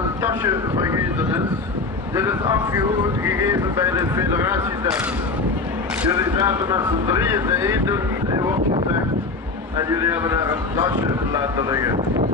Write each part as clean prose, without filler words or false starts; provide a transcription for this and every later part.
een tasje vergeten is. Dit is afgegeven bij de federatie thuis. Jullie zaten met z'n drieën te eten, er wordt gezegd, en jullie hebben daar een tasje laten liggen.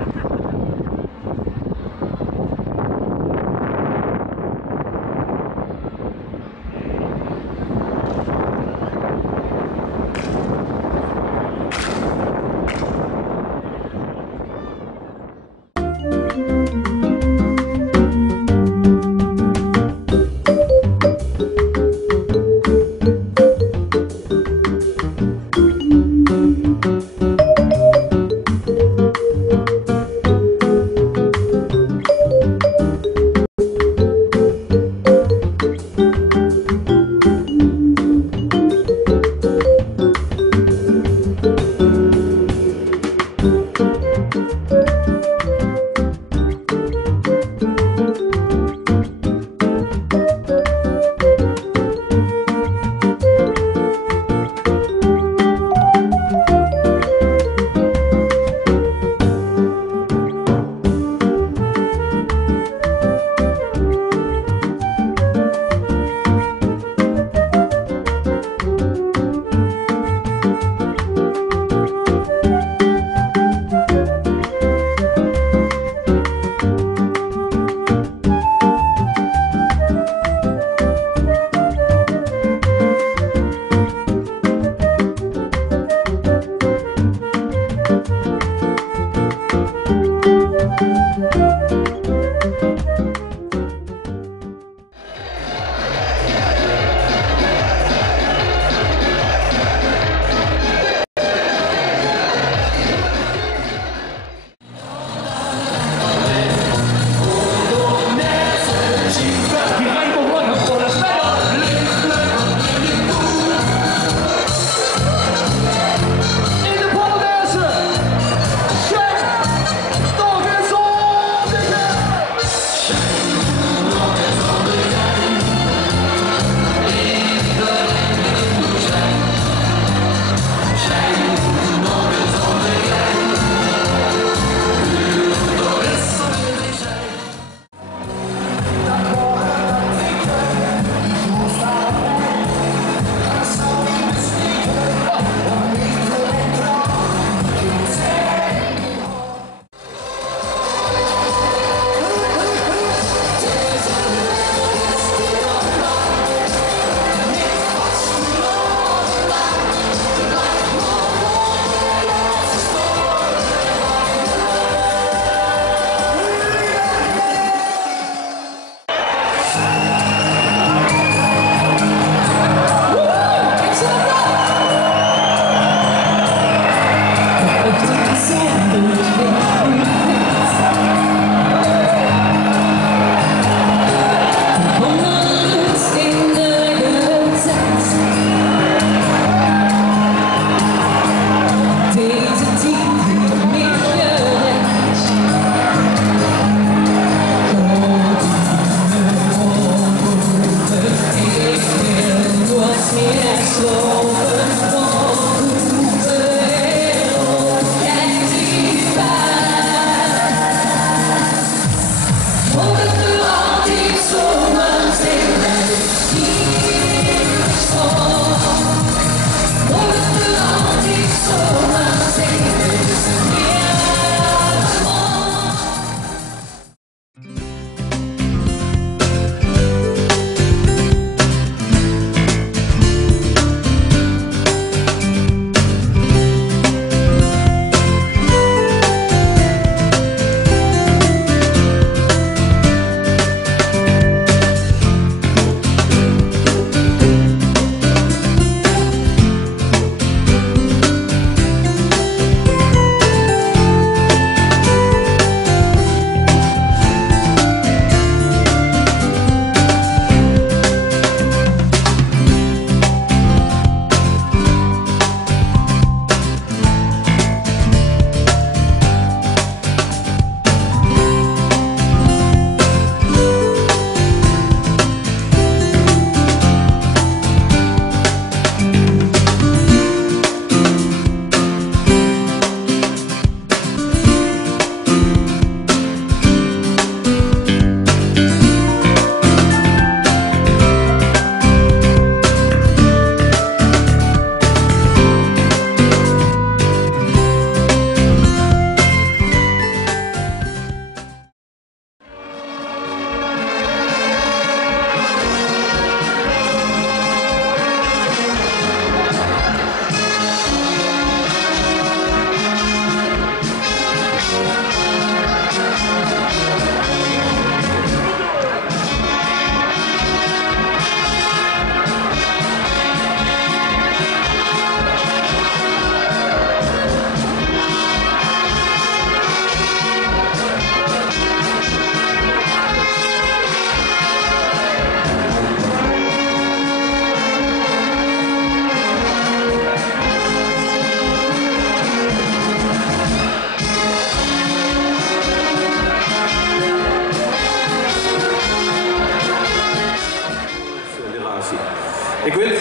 Ik weet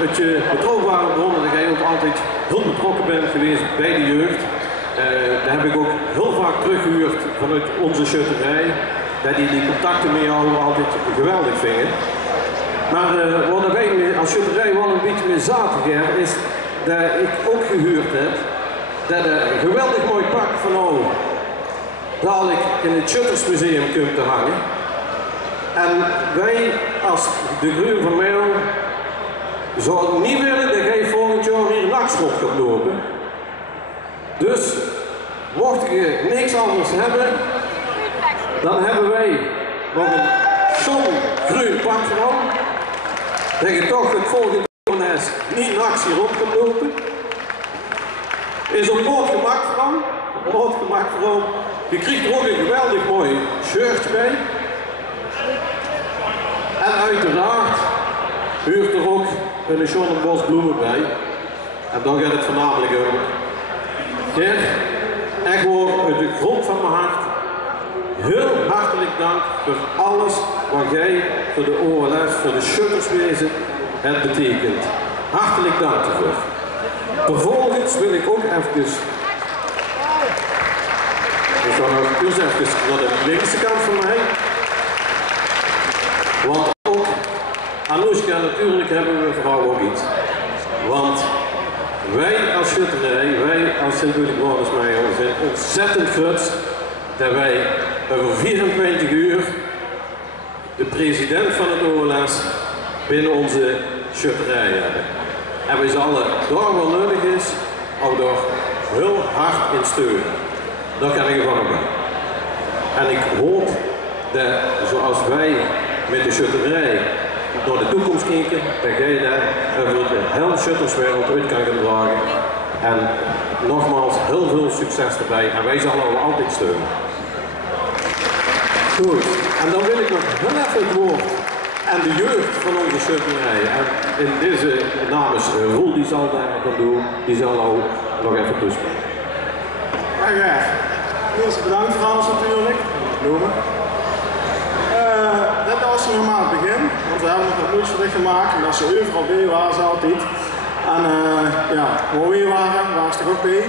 dat je betrouwbare bronnen dat jij ook altijd heel betrokken bent geweest bij de jeugd. Daar heb ik ook heel vaak teruggehuurd vanuit onze schutterij. Dat die contacten met jou altijd geweldig vingen. Maar wat wij als schutterij wel een beetje meer zatiger is dat ik ook gehuurd heb. Dat een geweldig mooi pak van nou dadelijk in het Schuttersmuseum komt te hangen. En wij als de Gruur van Meijel zouden niet willen dat jij volgend jaar hier nachtschop gaat lopen. Dus mocht je niks anders hebben, dan hebben wij nog een zongroen pak van dat je toch het volgende OLS niet nachts hier op kan lopen. Is op nood gemaakt vooral. Je krijgt er ook een geweldig mooi shirtje bij. En uiteraard huurt er ook een schoon bos bloemen bij. En dan gaat het voornamelijk over. Ger, echt gewoon uit de grond van mijn hart, heel hartelijk dank voor alles wat jij voor de OLS, voor de schutterswezen hebt betekend. Hartelijk dank ervoor. Vervolgens wil ik ook even, ik ga nog even naar de linkse kant van mij. Want ook Anoushka, natuurlijk hebben we vooral ook iets. Want wij als schutterij, wij als OLS Meijel zijn ontzettend trots dat wij over 24 uur de president van het OLS binnen onze schutterij hebben. En wij zullen daar wat nodig is, ook daar heel hard in steunen. Daar kan ik ervan op. En ik hoop dat zoals wij met de schutterij naar de toekomst kijken, dat jij daar over de hele schutterswereld uit kan gaan dragen. En nogmaals, heel veel succes erbij en wij zullen u altijd steunen. Goed, en dan wil ik nog heel even het woord aan de jeugd van onze schutterij. En in deze namens Roel, die zal daar gaan doen, die zal nou nog even toespreken. Ja, graag. Eerst bedankt voor alles natuurlijk. Bloemen. Net als normaal het begin, want we hebben nog wat moois voor dit gemaakt en dat ze overal bij waren ze altijd. En ja, waar we waren ze toch ook bij.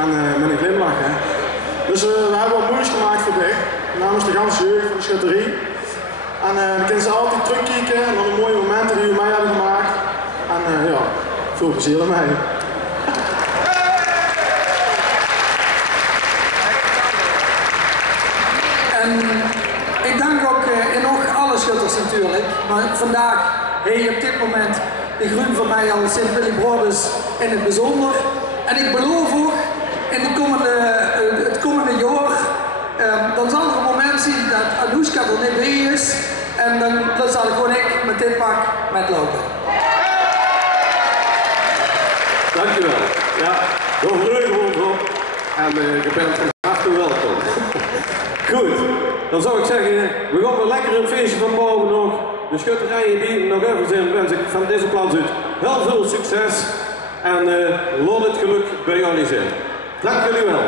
En met een glimlach. Hè. Dus we hebben wat moois gemaakt voor dit, namens de ganse jeugd van de schutterie. En dan kunnen ze altijd terugkijken naar de mooie momenten die we mij hebben gemaakt. En ja, veel plezier ermee. En ik dank ook nog alle schutters natuurlijk, maar vandaag, op dit moment, de Groen van Meijel, Sint-Willy-Broeders in het bijzonder. En ik beloof ook, in het komende jaar, dan zal er een moment zien dat Anoushka er niet bij is. En dan zal ik gewoon met dit pak metlopen. Dankjewel. Ja, daar verheugen we ons op. En je bent van harte welkom. Goed, dan zou ik zeggen, we gaan wel lekker een feestje van bouwen nog. De schutterijen die nog even zijn, wens ik van deze plaats uit heel veel succes. En laat het geluk bij jullie zijn. Dank jullie wel.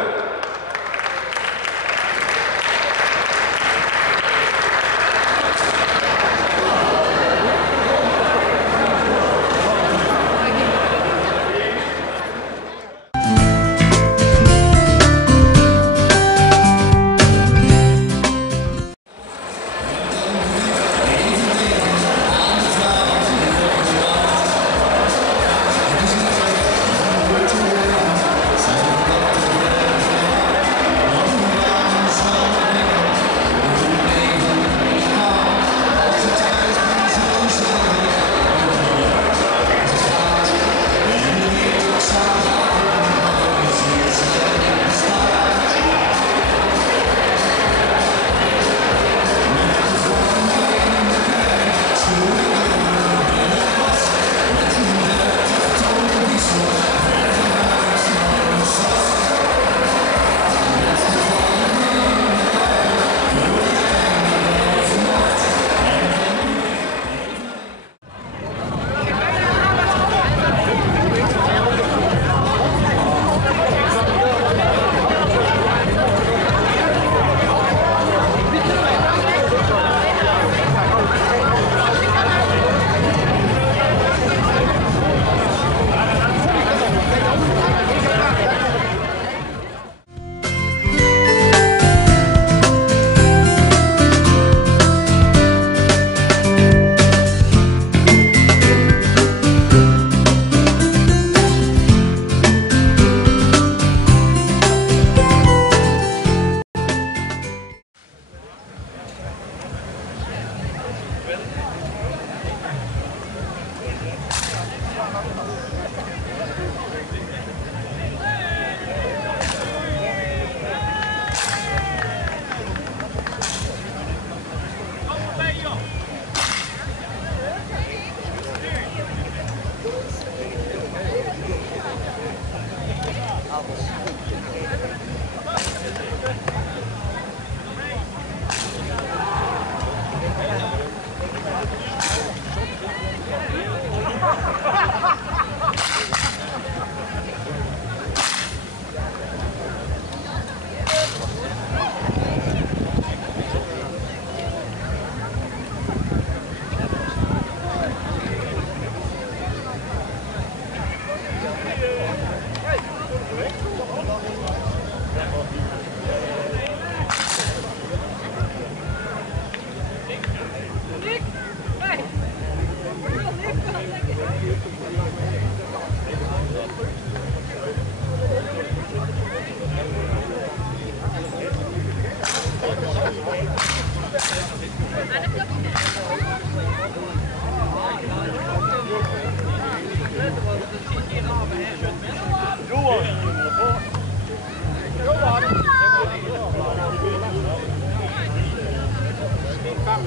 De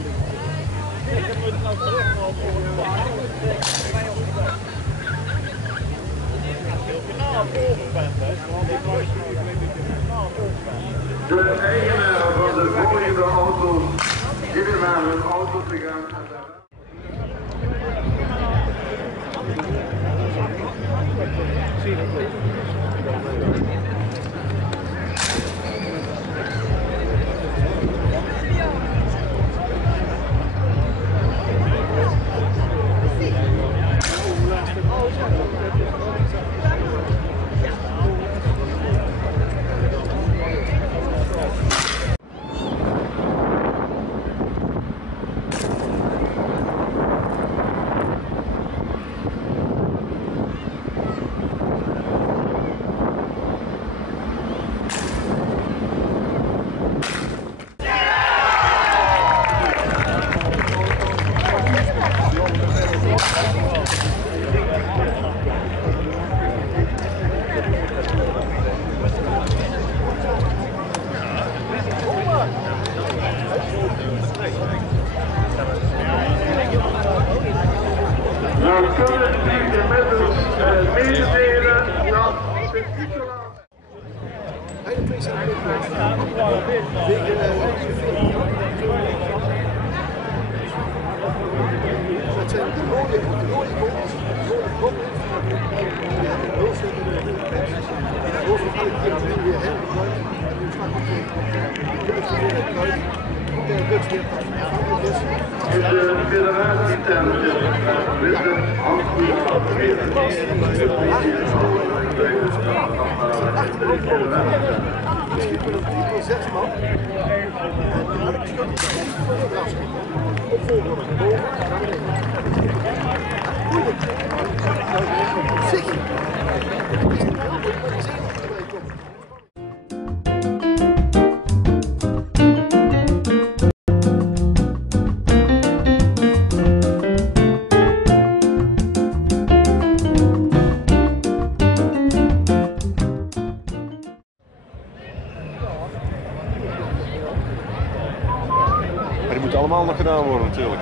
eigenaar van de vorige auto die weer naar hun auto te gaan. We kunnen die inmiddels mededelen dat Sint-Nicolaas. Dat zijn de rode koppels, die hebben heel veel over elke keer opnieuw weer hergebruikt. En nu straks weer gebruikt. De federatietent witte misschien met een 6 man. En dan heb ik schutterijen. Opvolger naar boven. Moeilijk. Zeg je. Het is niet heel goed, maar die zijn nog erbij komen. Die moeten allemaal nog gedaan worden natuurlijk.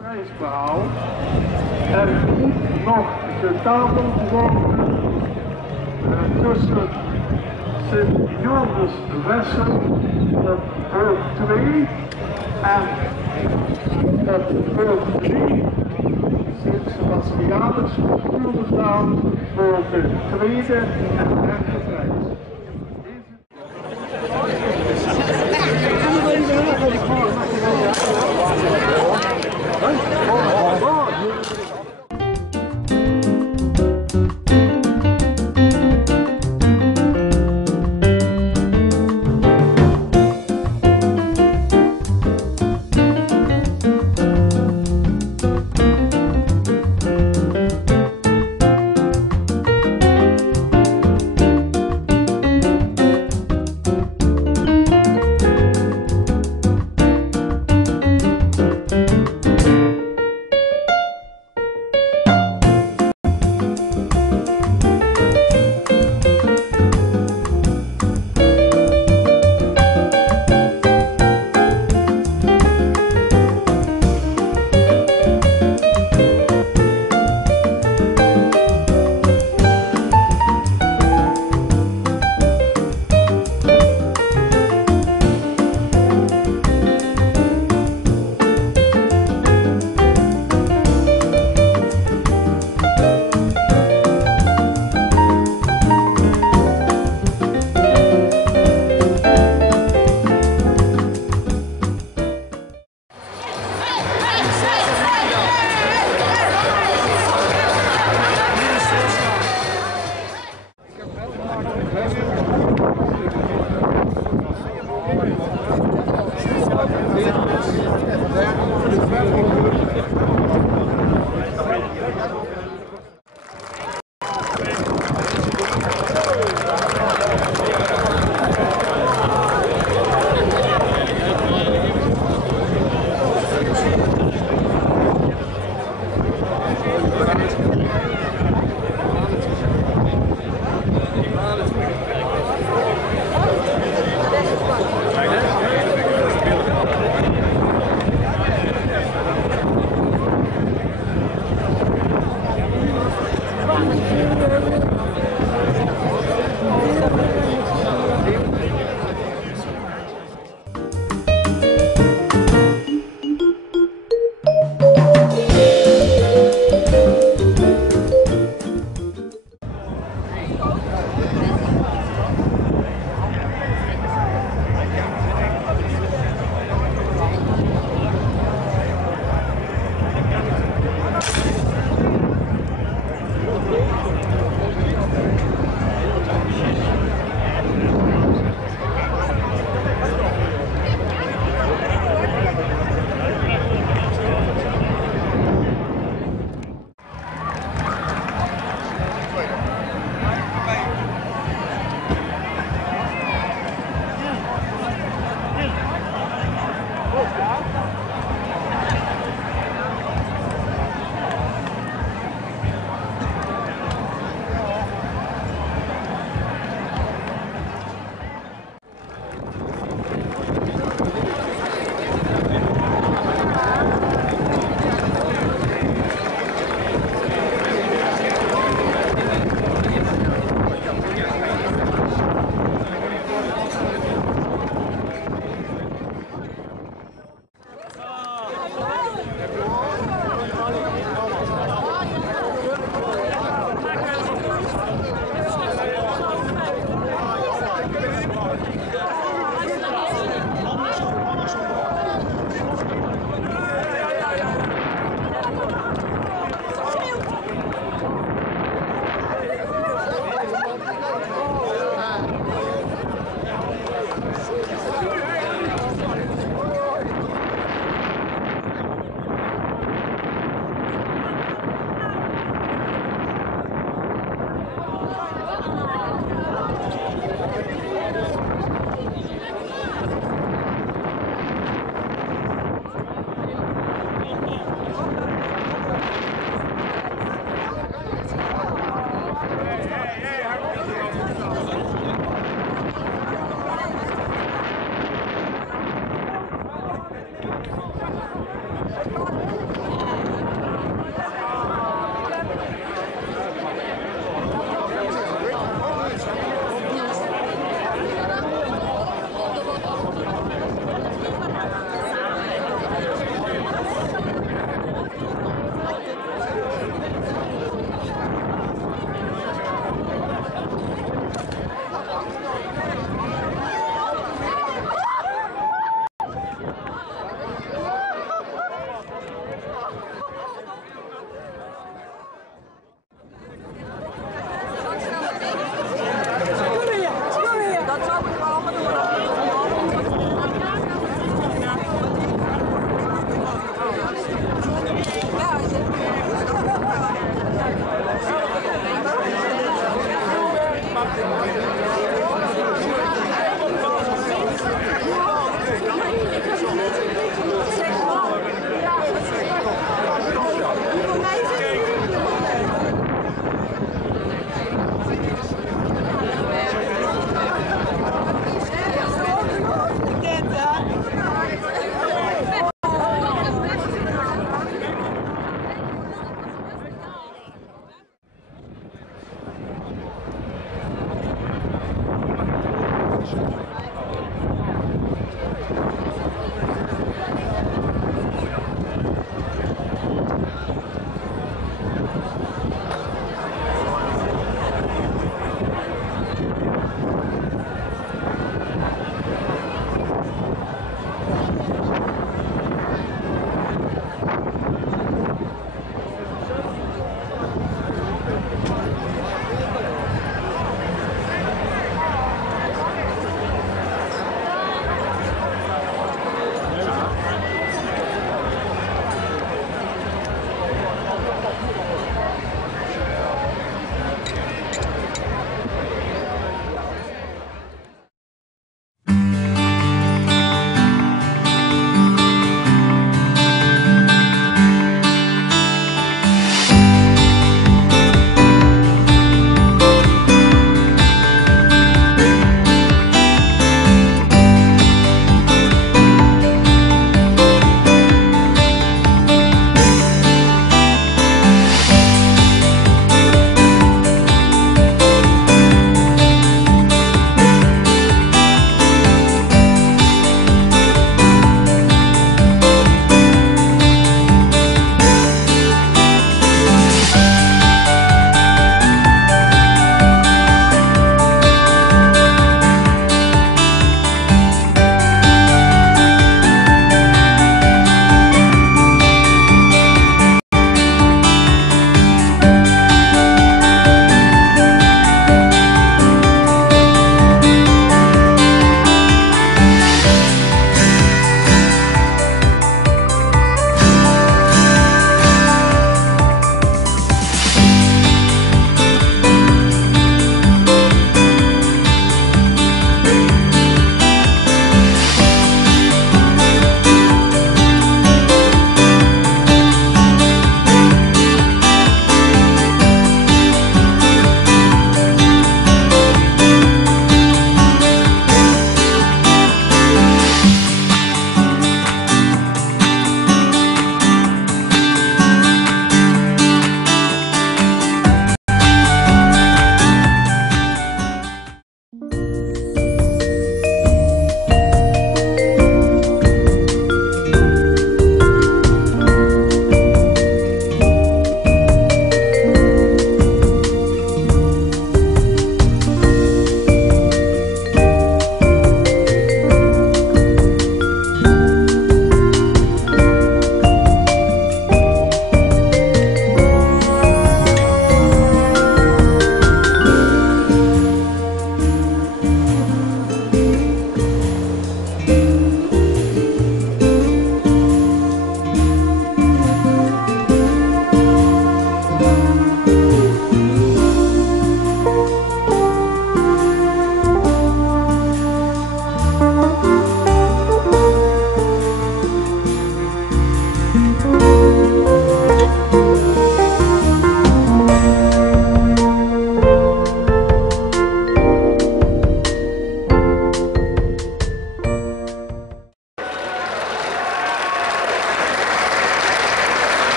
Prijsverhaal. Er moet nog de tafel worden tussen Sint-Joris Wessel op boot 2 en op boot 3 Sint-Sebastianus toegestaan voor de tweede en derde prijs.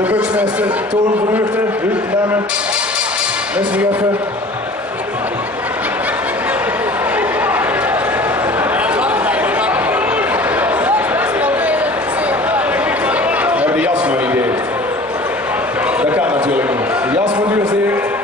de burgemeester Toon Vreugde, Ruud Lemmen, mensen die even. We hebben de jas nog niet dicht. Dat kan natuurlijk niet. De jas moet nu eens dicht.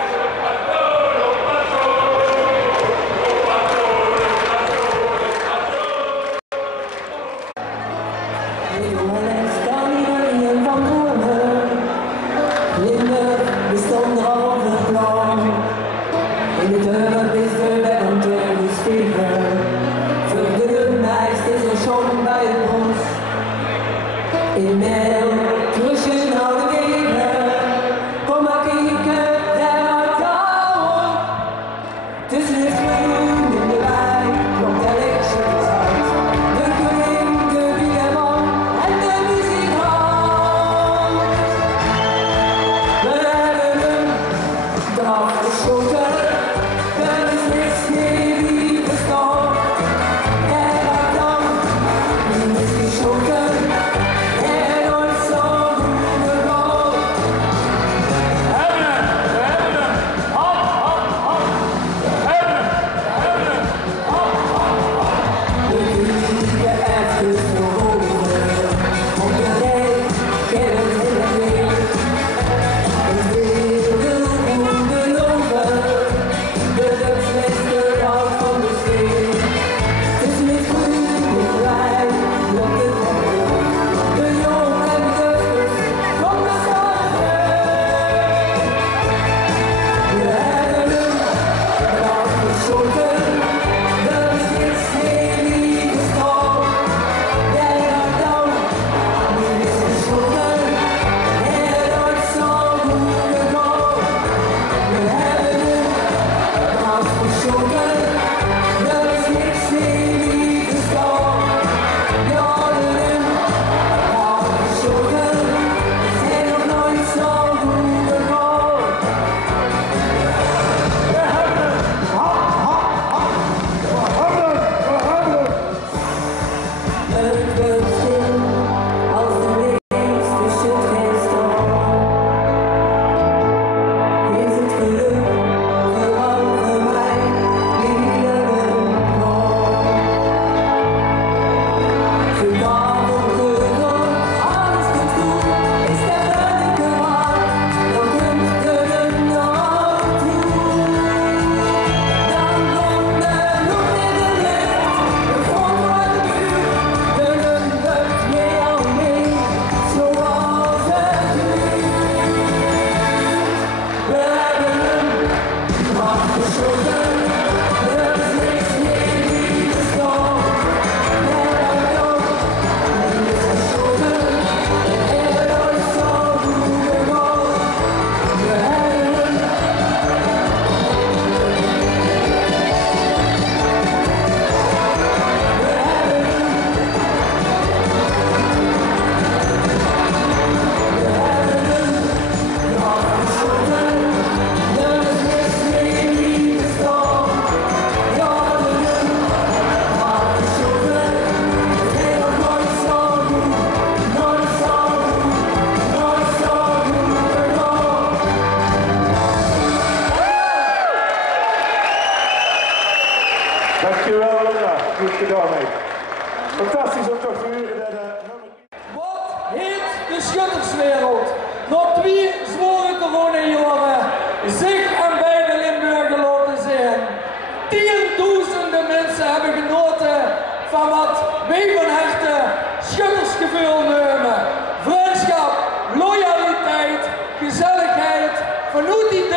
Dankjewel Linda, goed gedaan mee. Fantastisch om toch te horen dat Wat heet de schutterswereld? Nog 2 zware coronajaren zich en beide Limburgen laten zien. Tienduizenden mensen hebben genoten van wat wij van harte schuttersgevoel nemen. Vriendschap, loyaliteit, gezelligheid, vanuit die